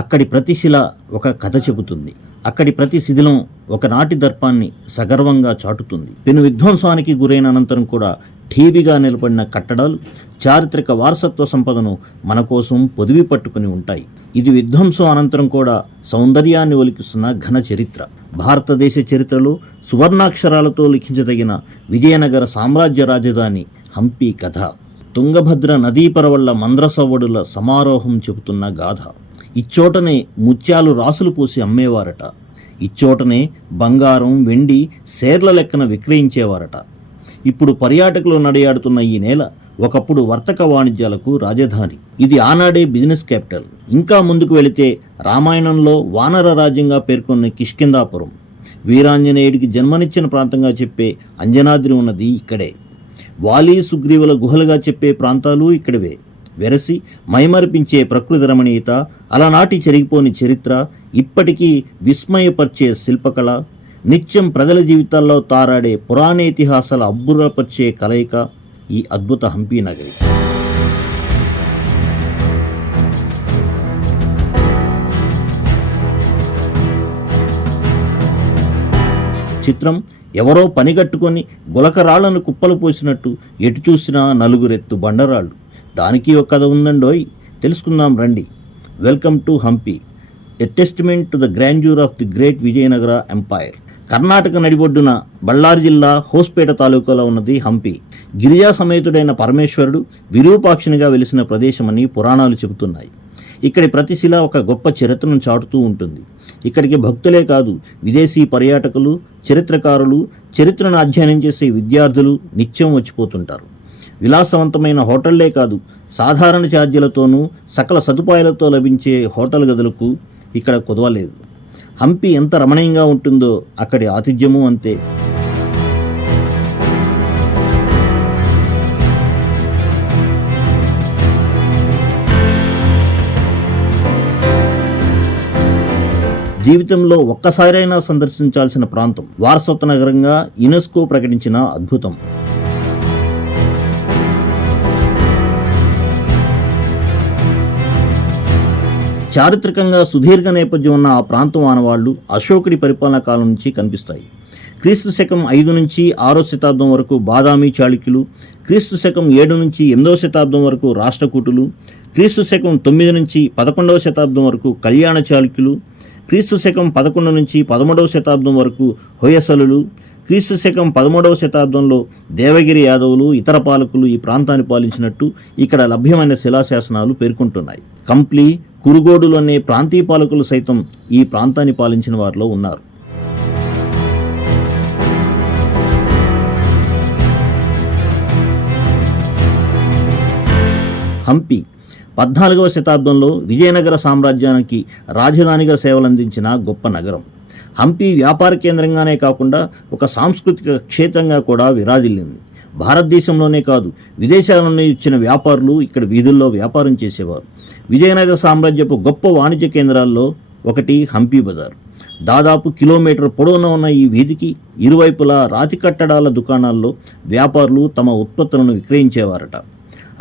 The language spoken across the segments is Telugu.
అక్కడి ప్రతి శిల ఒక కథ చెబుతుంది. అక్కడి ప్రతి శిథిలం ఒకనాటి దర్పాన్ని సగర్వంగా చాటుతుంది. పెను విధ్వంసానికి గురైన అనంతరం కూడా ఠీవిగా నిలబడిన కట్టడాలు చారిత్రక వారసత్వ సంపదను మన కోసం పొదివి పట్టుకుని ఉంటాయి. ఇది విధ్వంసం అనంతరం కూడా సౌందర్యాన్ని ఒలికిస్తున్న ఘన చరిత్ర. భారతదేశ చరిత్రలో సువర్ణాక్షరాలతో లిఖించదగిన విజయనగర సామ్రాజ్య రాజధాని హంపి కథ. తుంగభద్ర నదీపరవళ్ల మంద్రసవ్వడుల సమారోహం చెబుతున్న గాథ. ఇచ్చోటనే ముత్యాలు రాసులు పోసి అమ్మేవారట. ఇచ్చోటనే బంగారం వెండి సేర్ల లెక్కన విక్రయించేవారట. ఇప్పుడు పర్యాటకులు నడియాడుతున్న ఈ నేల ఒకప్పుడు వర్తక వాణిజ్యాలకు రాజధాని. ఇది ఆనాడే బిజినెస్ క్యాపిటల్. ఇంకా ముందుకు వెళితే రామాయణంలో వానర రాజ్యంగా పేర్కొన్న కిష్కిందాపురం, వీరాంజనేయుడికి జన్మనిచ్చిన ప్రాంతంగా చెప్పే అంజనాద్రి ఉన్నది ఇక్కడే. వాలి సుగ్రీవుల గుహలుగా చెప్పే ప్రాంతాలు ఇక్కడవే. వెరసి మైమరిపించే ప్రకృతి రమణీయత, అలనాటి చెరిగిపోని చరిత్ర, ఇప్పటికీ విస్మయపరిచే శిల్పకళ, నిత్యం ప్రజల జీవితాల్లో తారాడే పురాణేతిహాసాల అబ్బురపరిచే కలయిక ఈ అద్భుత హంపి నగరి. చిత్రం ఎవరో పనిగట్టుకొని గులకరాళ్లను కుప్పలు పోసినట్టు ఎటు చూసినా నలుగురెత్తు బండరాళ్ళు. దానికి ఒక కథ ఉందండోయ్, తెలుసుకుందాం రండి. Welcome to Hampi, a testament to the grandeur of the great Vijayanagara empire. Karnataka నడిబొడ్డున బళ్ళారి జిల్లా హోస్పేట తాలూకాలో ఉన్నది హంపి. గిరిజా సమేతుడైన పరమేశ్వరుడు విరూపాక్షినిగా వెలిసిన ప్రదేశమని పురాణాలు చెబుతున్నాయి. ఇక్కడి ప్రతి శిల ఒక గొప్ప చరిత్రను చాటుతూ ఉంటుంది. ఇక్కడికి భక్తులే కాదు, విదేశీ పర్యాటకులు, చరిత్రకారులు, చరిత్రను అధ్యయనం చేసే విద్యార్థులు నిత్యం వచ్చిపోతుంటారు. విలాసవంతమైన హోటళ్లే కాదు, సాధారణ ఛార్జీలతోనూ సకల సదుపాయాలతో లభించే హోటల్ గదులకు ఇక్కడ కుదవలేదు. హంపి ఎంత రమణీయంగా ఉంటుందో అక్కడి ఆతిథ్యము అంతే. జీవితంలో ఒక్కసారైనా సందర్శించాల్సిన ప్రాంతం, వారసత్వ నగరంగా యునెస్కో ప్రకటించిన అద్భుతం. చారిత్రకంగా సుదీర్ఘ నేపథ్యం ఉన్న ఆ ప్రాంతం ఆనవాళ్లు అశోకుడి పరిపాలనా కాలం నుంచి కనిపిస్తాయి. క్రీస్తు శకం 5 నుంచి 6వ శతాబ్దం వరకు బాదామి చాళుక్యులు, క్రీస్తు శకం 7 నుంచి 8వ శతాబ్దం వరకు రాష్ట్రకూటులు, క్రీస్తు శకం 9 నుంచి 11వ శతాబ్దం వరకు కళ్యాణ చాళుక్యులు, క్రీస్తు శకం 11 నుంచి 13వ శతాబ్దం వరకు హొయసలులు, క్రీస్తు శకం 13వ శతాబ్దంలో దేవగిరి యాదవులు, ఇతర పాలకులు ఈ ప్రాంతాన్ని పాలించినట్టు ఇక్కడ లభ్యమైన శిలాశాసనాలు పేర్కొంటున్నాయి. కంప్లీ, కురుగోడులు అనే ప్రాంతీయ పాలకులు సైతం ఈ ప్రాంతాన్ని పాలించిన వారిలో ఉన్నారు. హంపి 14వ శతాబ్దంలో విజయనగర సామ్రాజ్యానికి రాజధానిగా సేవలందించిన గొప్ప నగరం. హంపి వ్యాపార కేంద్రంగానే కాకుండా ఒక సాంస్కృతిక క్షేత్రంగా కూడా విరాజిల్లింది. భారతదేశంలోనే కాదు, విదేశాల నుండి వచ్చిన వ్యాపారులు ఇక్కడ వీధుల్లో వ్యాపారం చేసేవారు. విజయనగర సామ్రాజ్యపు గొప్ప వాణిజ్య కేంద్రాల్లో ఒకటి హంపి బజార్. దాదాపు కిలోమీటర్ పొడవున ఉన్న ఈ వీధికి ఇరువైపులా రాతి కట్టడాల దుకాణాల్లో వ్యాపారులు తమ ఉత్పత్తులను విక్రయించేవారట.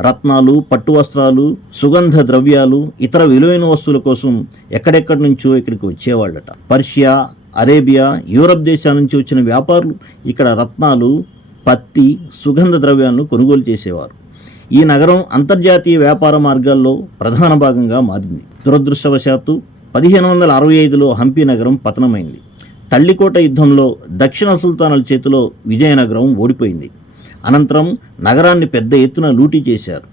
రత్నాలు, పట్టు వస్త్రాలు, సుగంధ ద్రవ్యాలు, ఇతర విలువైన వస్తువుల కోసం ఎక్కడెక్కడి నుంచో ఇక్కడికి వచ్చేవాళ్ళట. పర్షియా, అరేబియా, యూరప్ దేశాల నుంచి వచ్చిన వ్యాపారులు ఇక్కడ రత్నాలు, పత్తి, సుగంధ ద్రవ్యాలను కొనుగోలు చేసేవారు. ఈ నగరం అంతర్జాతీయ వ్యాపార మార్గాల్లో ప్రధాన భాగంగా మారింది. దురదృష్టవశాత్తు 1565లో హంపి నగరం పతనమైంది. తల్లికోట యుద్ధంలో దక్షిణ సుల్తానుల చేతిలో విజయనగరం ఓడిపోయింది. అనంతరం నగరాన్ని పెద్ద ఎత్తున లూటీ చేశారు.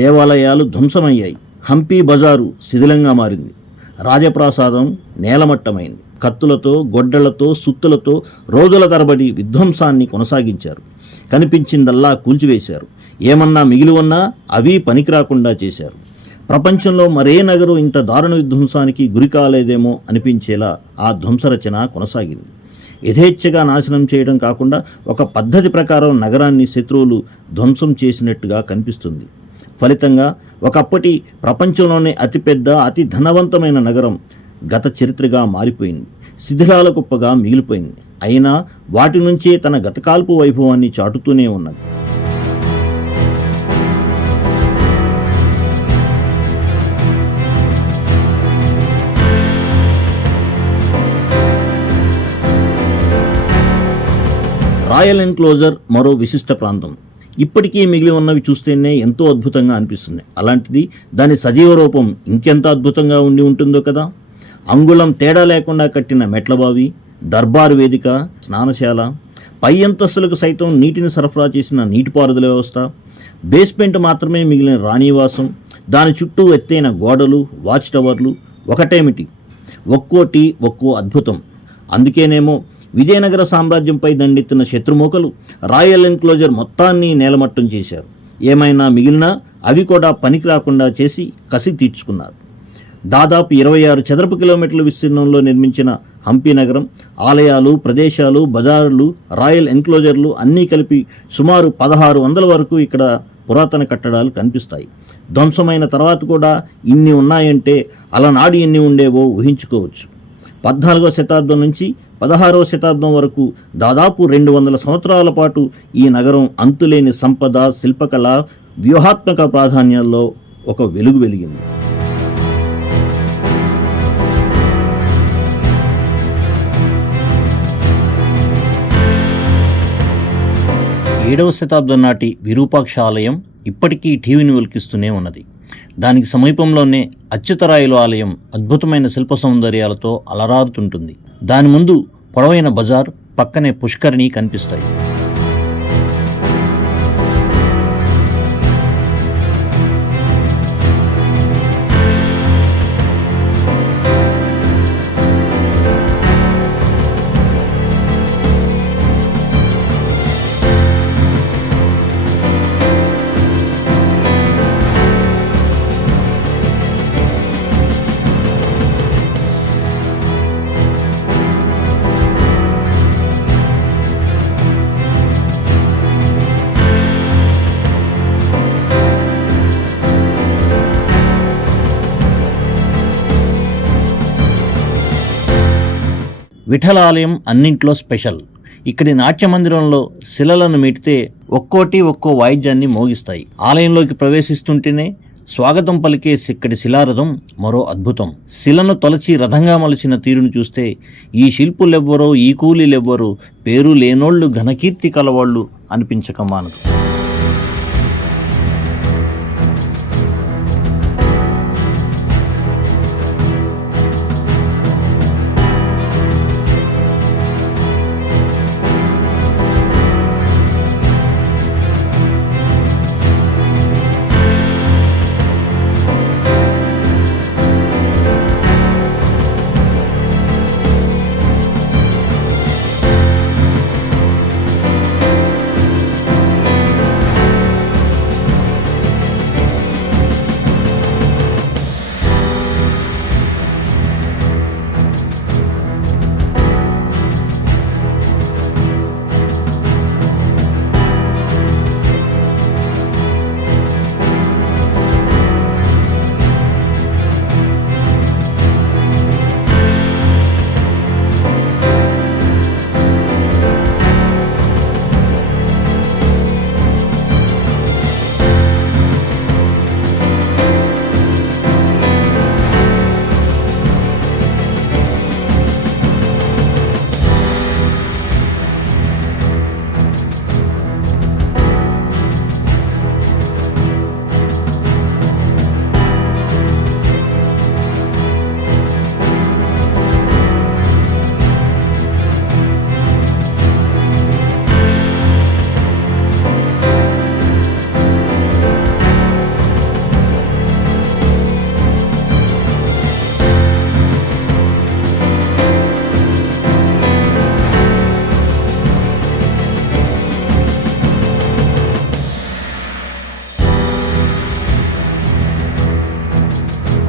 దేవాలయాలు ధ్వంసమయ్యాయి. హంపి బజారు శిథిలంగా మారింది. రాజప్రాసాదం నేలమట్టమైంది. కత్తులతో, గొడ్డళ్లతో, సుత్తులతో రోజుల తరబడి విధ్వంసాన్ని కొనసాగించారు. కనిపించిందల్లా కూల్చివేశారు. ఏమన్నా మిగిలి ఉన్నా అవి పనికిరాకుండా చేశారు. ప్రపంచంలో మరే నగరం ఇంత దారుణ విధ్వంసానికి గురి కాలేదేమో అనిపించేలా ఆ ధ్వంసరచన కొనసాగింది. యథేచ్ఛగా నాశనం చేయడం కాకుండా ఒక పద్ధతి ప్రకారం నగరాన్ని శత్రువులు ధ్వంసం చేసినట్టుగా కనిపిస్తుంది. ఫలితంగా ఒకప్పటి ప్రపంచంలోనే అతిపెద్ద, అతి ధనవంతమైన నగరం గత చరిత్రగా మారిపోయింది. శిథిలాల కుప్పగా మిగిలిపోయింది. అయినా వాటి నుంచే తన గతకాల్పు వైభవాన్ని చాటుతూనే ఉన్నది. రాయల్ ఎన్క్లోజర్ మరో విశిష్ట ప్రాంతం. ఇప్పటికీ మిగిలి ఉన్నవి చూస్తేనే ఎంతో అద్భుతంగా అనిపిస్తుంది. అలాంటిది దాని సజీవ రూపం ఇంకెంత అద్భుతంగా ఉండి ఉంటుందో కదా. అంగుళం తేడా లేకుండా కట్టిన మెట్లబావి, దర్బారు వేదిక, స్నానశాల, పై అంతస్తులకు సైతం నీటిని సరఫరా చేసిన నీటిపారుదల వ్యవస్థ, బేస్మెంట్ మాత్రమే మిగిలిన రాణివాసం, దాని చుట్టూ ఎత్తైన గోడలు, వాచ్ టవర్లు, ఒకటేమిటి ఒక్కోటి ఒక్కో అద్భుతం. అందుకేనేమో విజయనగర సామ్రాజ్యంపై దండెత్తిన శత్రుమూకలు రాయల్ ఎన్క్లోజర్ మొత్తాన్ని నేలమట్టం చేశారు. ఏమైనా మిగిలినా అవి కూడా పనికి రాకుండా చేసి కసి తీర్చుకున్నారు. దాదాపు 26 చదరపు కిలోమీటర్ల విస్తీర్ణంలో నిర్మించిన హంపి నగరం ఆలయాలు, ప్రదేశాలు, బజారులు, రాయల్ ఎన్క్లోజర్లు అన్నీ కలిపి సుమారు 1600 వరకు ఇక్కడ పురాతన కట్టడాలు కనిపిస్తాయి. ధ్వంసమైన తర్వాత కూడా ఇన్ని ఉన్నాయంటే అలనాడు ఎన్ని ఉండేవో ఊహించుకోవచ్చు. 14వ శతాబ్దం నుంచి 16వ శతాబ్దం వరకు దాదాపు 200 సంవత్సరాల పాటు ఈ నగరం అంతులేని సంపద, శిల్పకళ, వ్యూహాత్మక ప్రాధాన్యాల్లో ఒక వెలుగు వెలిగింది. 7వ శతాబ్దం నాటి విరూపాక్ష ఆలయం ఇప్పటికీ టీవీని ఒలికిస్తూనే ఉన్నది. దానికి సమీపంలోనే అచ్యుతరాయులు ఆలయం అద్భుతమైన శిల్ప సౌందర్యాలతో అలరారుతుంటుంది. దాని ముందు పొడవైన బజార్, పక్కనే పుష్కరిణి కనిపిస్తాయి. విఠల ఆలయం అన్నింట్లో స్పెషల్. ఇక్కడి నాట్య మందిరంలో శిలలను మీటితే ఒక్కోటి ఒక్కో వాయిద్యాన్ని మోగిస్తాయి. ఆలయంలోకి ప్రవేశిస్తుంటేనే స్వాగతం పలికే ఇక్కడి శిలారథం మరో అద్భుతం. శిలను తొలచి రథంగా మలిచిన తీరును చూస్తే ఈ శిల్పులెవ్వరో, ఈ కూలీలెవ్వరో, పేరు లేనోళ్లు, ఘనకీర్తి కలవాళ్ళు అనిపించక మానదు.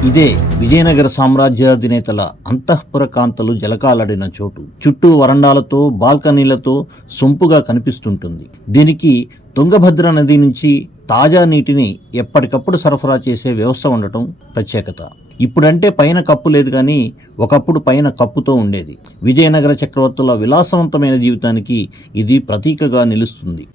ఇదే విజయనగర సామ్రాజ్యాధినేతల అంతఃపుర కాంతలు జలకాలాడిన చోటు. చుట్టూ వరండాలతో, బాల్కనీలతో సొంపుగా కనిపిస్తుంటుంది. దీనికి తుంగభద్ర నది నుంచి తాజా నీటిని ఎప్పటికప్పుడు సరఫరా చేసే వ్యవస్థ ఉండటం ప్రత్యేకత. ఇప్పుడంటే పైన కప్పు లేదు కానీ ఒకప్పుడు పైన కప్పుతో ఉండేది. విజయనగర చక్రవర్తుల విలాసవంతమైన జీవితానికి ఇది ప్రతీకగా నిలుస్తుంది.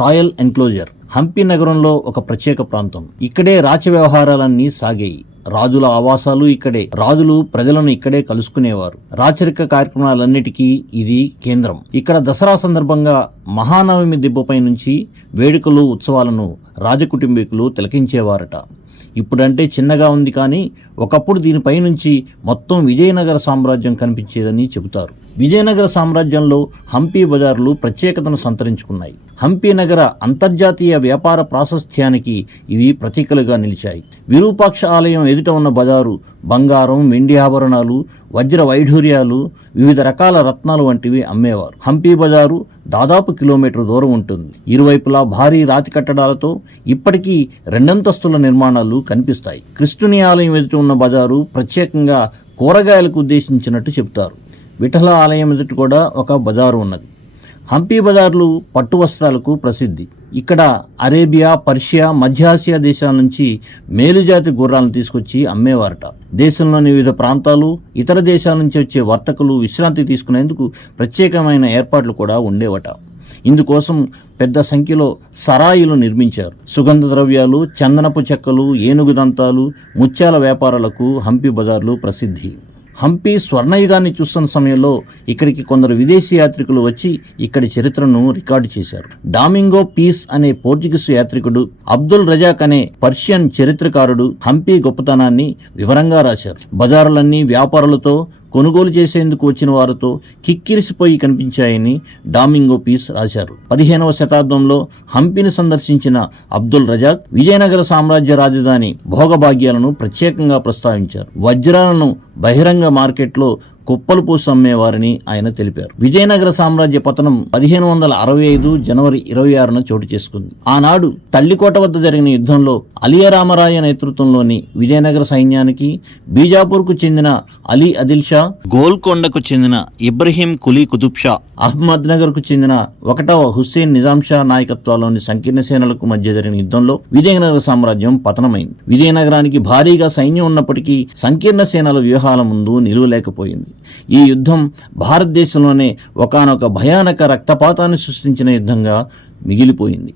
రాయల్ ఎన్క్లోజర్ హంపి నగరంలో ఒక ప్రత్యేక ప్రాంతం. ఇక్కడే రాచ వ్యవహారాలన్నీ సాగాయి. రాజుల ఆవాసాలు ఇక్కడే. రాజులు ప్రజలను ఇక్కడే కలుసుకునేవారు. రాచరిక కార్యక్రమాలన్నిటికీ ఇది కేంద్రం. ఇక్కడ దసరా సందర్భంగా మహానవమి దిబ్బపై నుంచి వేడుకలు, ఉత్సవాలను రాజకుటుంబీకులు తిలకించేవారట. ఇప్పుడంటే చిన్నగా ఉంది, కానీ ఒకప్పుడు దీనిపై నుంచి మొత్తం విజయనగర సామ్రాజ్యం కనిపించేదని చెబుతారు. విజయనగర సామ్రాజ్యంలో హంపి బజార్లు ప్రత్యేకతను సంతరించుకున్నాయి. హంపి నగర అంతర్జాతీయ వ్యాపార ప్రాశస్త్యానికి ఇవి ప్రతీకలుగా నిలిచాయి. విరూపాక్ష ఆలయం ఎదుట ఉన్న బజారు బంగారం, వెండి ఆభరణాలు, వజ్ర వైఢూర్యాలు, వివిధ రకాల రత్నాలు వంటివి అమ్మేవారు. హంపి బజారు దాదాపు కిలోమీటర్ దూరం ఉంటుంది. ఇరువైపులా భారీ రాతి కట్టడాలతో ఇప్పటికీ రెండంతస్తుల నిర్మాణాలు కనిపిస్తాయి. కృష్ణుని ఆలయం ఎదుట ఉన్న బజారు ప్రత్యేకంగా కూరగాయలకు ఉద్దేశించినట్టు చెబుతారు. విఠల ఆలయం ఎదుట కూడా ఒక బజారు ఉన్నది. హంపి బజార్లు పట్టు వస్త్రాలకు ప్రసిద్ధి. ఇక్కడ అరేబియా, పర్షియా, మధ్యాసియా దేశాల నుంచి మేలుజాతి గుర్రాలను తీసుకొచ్చి అమ్మేవారట. దేశంలోని వివిధ ప్రాంతాలు, ఇతర దేశాల నుంచి వచ్చే వర్తకులు విశ్రాంతి తీసుకునేందుకు ప్రత్యేకమైన ఏర్పాట్లు కూడా ఉండేవట. ఇందుకోసం పెద్ద సంఖ్యలో సరాయిలు నిర్మించారు. సుగంధ ద్రవ్యాలు, చందనపు చెక్కలు, ఏనుగు దంతాలు, ముత్యాల వ్యాపారాలకు హంపి బజార్లు ప్రసిద్ధి. హంపి స్వర్ణయుగాన్ని చూస్తున్న సమయంలో ఇక్కడికి కొందరు విదేశీ యాత్రికులు వచ్చి ఇక్కడి చరిత్రను రికార్డు చేశారు. డామింగో పీస్ అనే పోర్చుగీసు యాత్రికుడు, అబ్దుల్ రజాక్ అనే పర్షియన్ చరిత్రకారుడు హంపి గొప్పతనాన్ని వివరంగా రాశారు. బజారులన్నీ వ్యాపారులతో, కొనుగోలు చేసేందుకు వచ్చిన వారితో కిక్కిరిసిపోయి కనిపించాయని డామింగో పీస్ రాశారు. 15వ శతాబ్దంలో హంపిని సందర్శించిన అబ్దుల్ రజాక్ విజయనగర సామ్రాజ్య రాజధాని భోగభాగ్యాలను ప్రత్యేకంగా ప్రస్తావించారు. వజ్రాలను బహిరంగ మార్కెట్లో కుప్పలు పోసి అమ్మేవారని ఆయన తెలిపారు. విజయనగర సామ్రాజ్య పతనం 1565 జనవరి 26న చోటు చేసుకుంది. ఆనాడు తల్లికోట వద్ద జరిగిన యుద్ధంలో అలియరామరాయ నేతృత్వంలోని విజయనగర సైన్యానికి బీజాపూర్కు చెందిన అలీ అదిల్ షా, గోల్కొండకు చెందిన ఇబ్రహీం కులీ కుతుబ్ షా, అహ్మద్ నగర్ కు చెందిన 1వ హుస్సేన్ నిజాం షా నాయకత్వాల్లోని సంకీర్ణ సేనలకు మధ్య జరిగిన యుద్ధంలో విజయనగర సామ్రాజ్యం పతనమైంది. విజయనగరానికి భారీగా సైన్యం ఉన్నప్పటికీ సంకీర్ణ సేనల వ్యూహాల ముందు నిలువలేకపోయింది. ఈ యుద్ధం భారతదేశంలోనే ఒకానొక భయానక రక్తపాతాన్ని సృష్టించిన యుద్ధంగా మిగిలిపోయింది.